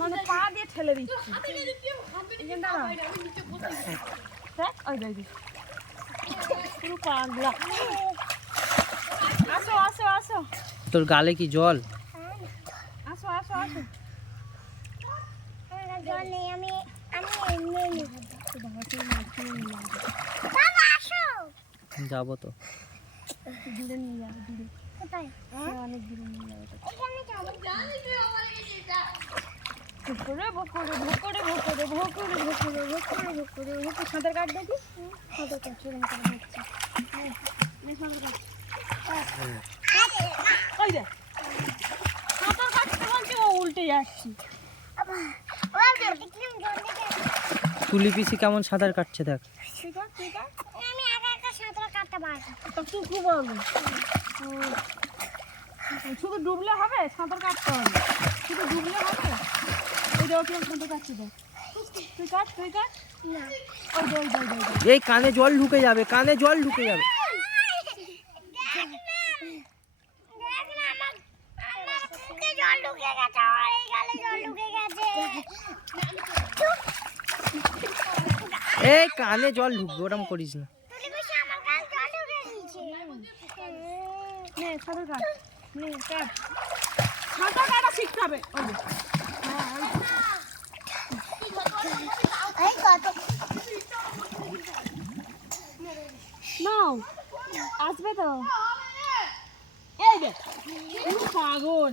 মানে পা দিয়ে ঠেলে দিচ্ছি। দেখ ওই দেখ পুরো পাগলা। আসো আসো আসো, তোর গালে কি জল? আসো আসো আসো। জল নেই, আমি এমনি নিব। যাবো তো। দূরে নিয়ে যাবে, দূরে কোথায়? অনেক দূরে নিয়ে যাবে। এখানে যাবো। ভোকরে ভোকরে ভোকরে ভোকরে ভোকরে ভোকরে ভোকরে ভোকরে ভোকরে সাঁতার কাট দেখি। সাঁতার কাট সেরকম করে হচ্ছে। সাঁতার কাট। ওই দেখ সাঁতার কাটতে বলছি ও উল্টে যাচ্ছি। তুলি পিসি কেমন সাঁতার কাটছে দেখ। ঠিক আছে ঠিক আছে, আমি একা একা সাঁতার কাটতে পারবো। তো তুই কি বলবি? শুধু ডুবলে হবে? সাঁতার কাটতে হবে। শুধু ডুবলে হবে? ওই দেখ কেমন সাঁতার কাটছে দেখ। তুই কাট তুই কাট। না। ওই দেখ দেখ দেখ। এই কানে জল ঢুকে যাবে, কানে জল ঢুকে যাবে। জল ঢুকে গেছে, আমার এই গালে জল ঢুকে গেছে। এই কানে জল ঢুকবে, ওরম করিস না। তুলি বসে আমার গালে জল ঢুকে দিয়েছে। নে সাঁতার কাট, নে কাট। সাঁতার কাটা শিখতে হবে। ওই দেখ। এই কত নাও আসবে তো। এই দেখ পাগল।